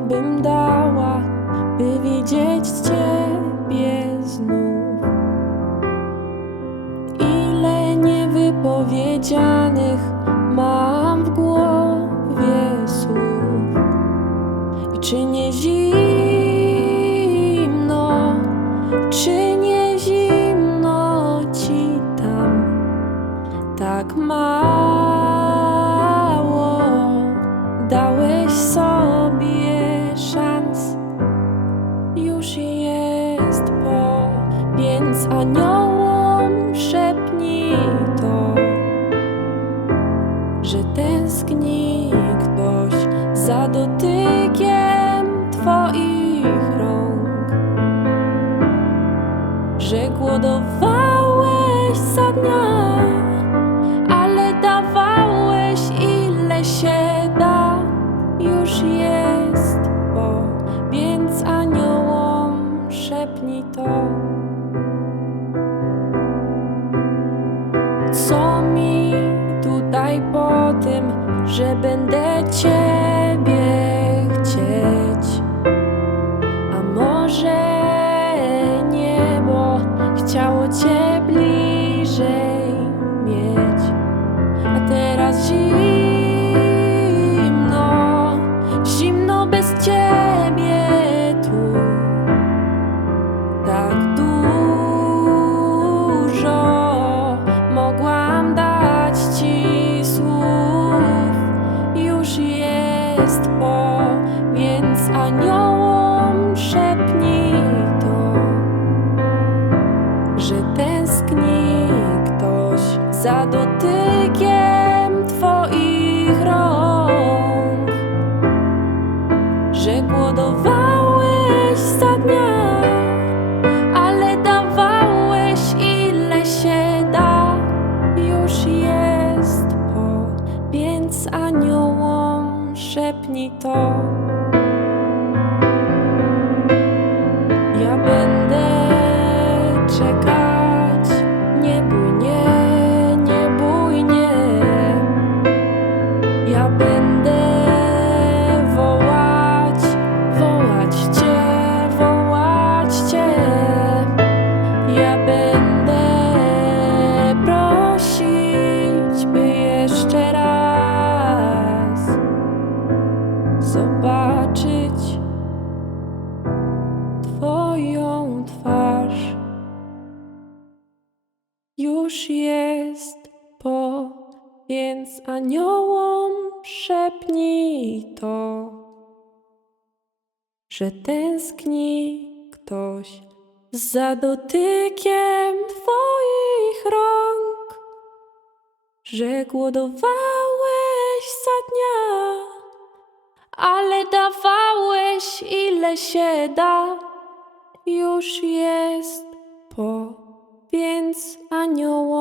bym dała, by widzieć Ciebie znów. Ile niewypowiedzianych mam w głowie słów. I czy nie zimno, czy nie zimno ci tam tak mało dałeś sobie aniołom szepnij to że tęskni ktoś za dotykiem Twoich rąk, że głodowałeś za Co mi tutaj po tym, że będę Ciebie chcieć? A może niebo chciało Cię jest po, więc aniołom szepnij to, że tęskni ktoś za dotykiem szepnij to. Ja będę czekać, nie bój, nie, nie bój, nie. Ja będę Już jest po, więc aniołom szepnij to, że tęskni ktoś za dotykiem Twoich rąk, że głodowałeś za dnia, ale dawałeś ile się da. Już jest więc aniołom